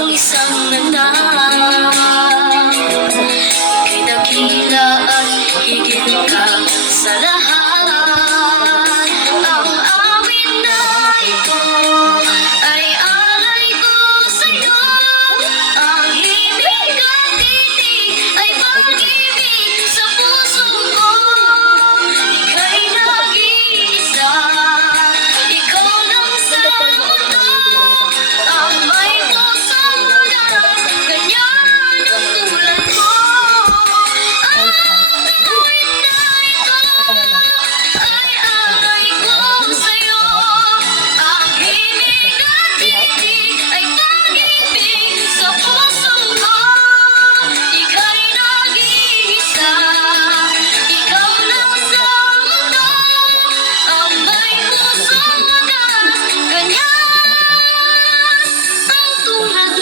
ang isang nagdaan. Ika'y dakila at higit ka sa lahat. Ang awit na ito ay alay ko sa'yo. Ang himig at titig ay pag-ibig sa puso ko. Ika'y nag-iisa, ikaw lang sa mundo. Ang may pusong wagas, ganyan ang tulad ko. Ang awit na ito ay alay ko sa'yo. Ang himig at titig ay pag-ibig sa puso ko. Ika'y nag-iisa, ikaw lang sa mundo. Ang may pusong wagas, ganyan ang tulad mo.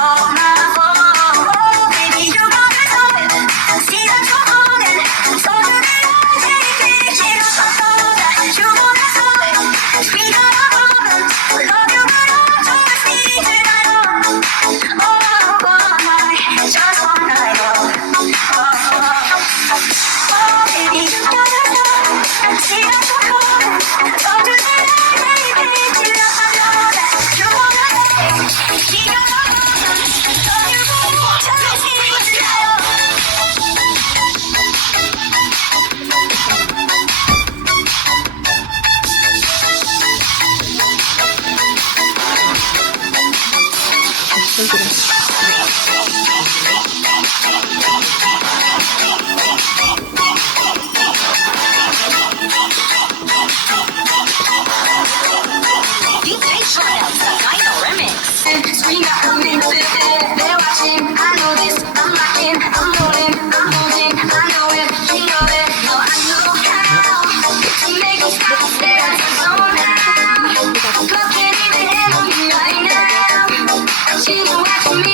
all my fault. Baby, you got it all. See that you're holding. So do that I take it up. I know that you want us all. We got a problem. Love you, but I just need it. I know. Oh, one night, just one night. Oh, baby, you got it all. See that you're holding. So do that I take it up. I know that you want us all. We got a problem. Love you, but I just need it. I know. DJ Shredder, the Dino Remix. Screen got them in the city. They're watching. I know this. I'm rocking. I'm rolling. I'm moving. I know it. You know it. No, I know how to make it stop. Stare somehow. Love can't even handle me right now. She know what to me.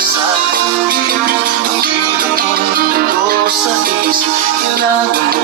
sa'kin. Ang hirap mo sa isip, kailangan